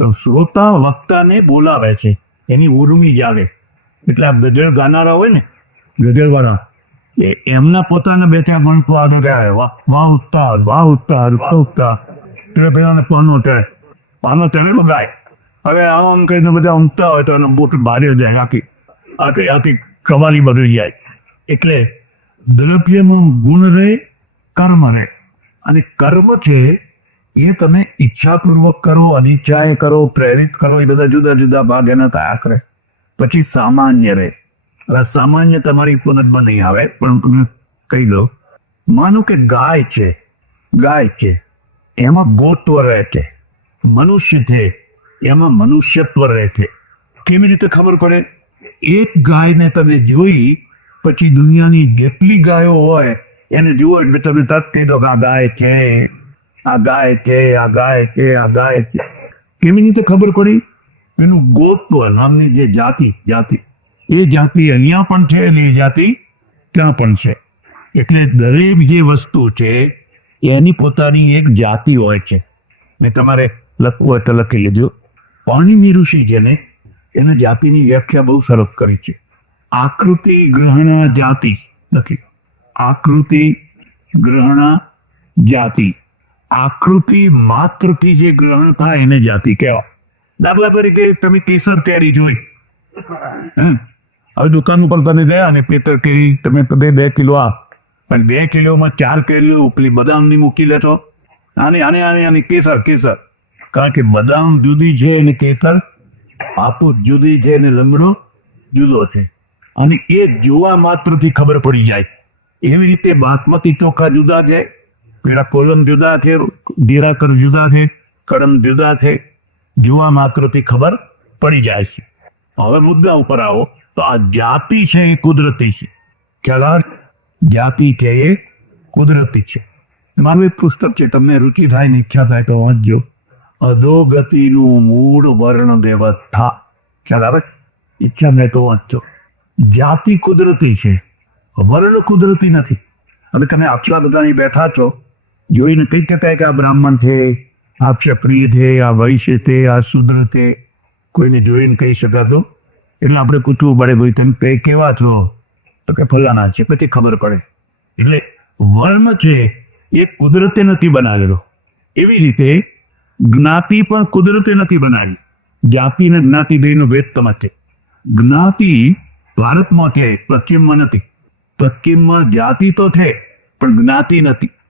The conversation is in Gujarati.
તો શ્રોતા વક્તાને બોલાવે છે, એની ઉર્મી જાગે. એટલે આ ગઝલ ગાનારા હોય ને, ગઝલવાળા, એમના પોતાના બે ચાર ગણકો આગળ ગાય, વાહ વાહ ઉસ્તાદ, વાહ ઉસ્તાદ, ઉસ્તાદ. એટલે પેલાને પાનો ચડેલો ગાય. હવે આમ કહીને બધા ઊંઘતા હોય તો એનો બુટ ભારે જાય, આખી કવાલી બગડી જાય. એટલે દ્રવ્યમાં ગુણ રહે, કર્મ રહે. અને કર્મ છે એ તમે ઈચ્છાપૂર્વક કરો, અનિચ્છાએ કરો, પ્રેરિત કરો, એ બધા જુદા જુદા ભાગ એના કયા કરે. પછી સામાન્ય રહે. હવે સામાન્ય તમારી ઉપનતમાં નહીં આવે, પણ તમે કહી દો. માનો કે ગાય છે એમાં ગોત્વ રહે છે, મનુષ્ય છે એમાં મનુષ્યત્વ રહે છે. કેવી રીતે ખબર પડે? એક ગાયને તમે જોઈ પછી દુનિયાની જેટલી ગાયો હોય એને જુઓ એટલે તમે તરત કહી દો કે આ ગાય છે, આ ગાય છે, આ ગાય છે, આ ગાય છે. કેવી રીતે ખબર પડી? એનું ગોત્વ નામની જે જાતિ એ જાતિ અહીંયા પણ છે અને એ જાતિ ત્યાં પણ છે. એટલે દરેક જે વસ્તુ છે એની પોતાની એક જાતિ હોય છે. ને તમારે લખવું હોય તો લખી લેજો. પાણીની ઋષિ જેને એને જાતિની વ્યાખ્યા બહુ સરસ કરી છે. આકૃતિ ગ્રહણા જાતિ નથી, આકૃતિ ગ્રહણા જાતિ. આકૃતિ માત્રથી જે ગ્રહણ થાય એને જાતિ કહેવાય. દાખલા તરીકે તમે કેસર કેરી જોઈ, હવે દુકાન ઉપર તમે ગયા અને પેતર કેરી તમે 2 કિલો આપ, પણ 2 કિલોમાં 4 કેરીઓ પેલી બદામની મૂકી લેતો. આને કેસર. કારણ કે બદામ જુદી છે અને કેસર આપું જુદી છે અને લંગડો જુદો છે. અને એ જોવા માત્રથી ખબર પડી જાય. એવી રીતે બાસમતી ચોખા જુદા છે, પેલા કોલમ જુદા છે, ધીરાકર જુદા છે, કડમ જુદા છે. જોવા માત્રથી ખબર પડી જાય છે. હવે મુદ્દા ઉપર આવો તો આ જાતિ છે એ કુદરતી છે. ખ્યાલ? જાતિ છે એ કુદરતી છે. મારું એક પુસ્તક છે, તમને રુચિ થાય ને ઈચ્છા થાય તો વાંચજો. અધોગતિનું મૂળ વર્ણ વ્યવસ્થા. ખ્યાલ આવે? ઈચ્છા થાય તો વાંચજો. જાતિ કુદરતી છે, વર્ણ કુદરતી નથી. હવે તમે આટલા બધા અહીં બેઠા છો, જોઈને કઈ કહેતા કે આ બ્રાહ્મણ છે, આ ક્ષત્રિય છે, આ વૈશ્ય છે, આ શુદ્ર છે, કોઈને જોઈને કહી શકાતો. એટલે આપણે પૂછવું પડે, ભાઈ તમે કેવા છો? તો કે ફલાણા છે, પછી ખબર પડે. એટલે વર્ણ છે એ કુદરતે નથી બનાવેલો. એવી રીતે જ્ઞાતિ પણ કુદરતે નથી બનાવી. જાતિ ને જ્ઞાતિ બેનો ભેદ તમારે છે. જ્ઞાતિ ભારતમાં છે, પશ્ચિમમાં નથી. પશ્ચિમમાં જાતિ તો છે પણ જ્ઞાતિ નથી.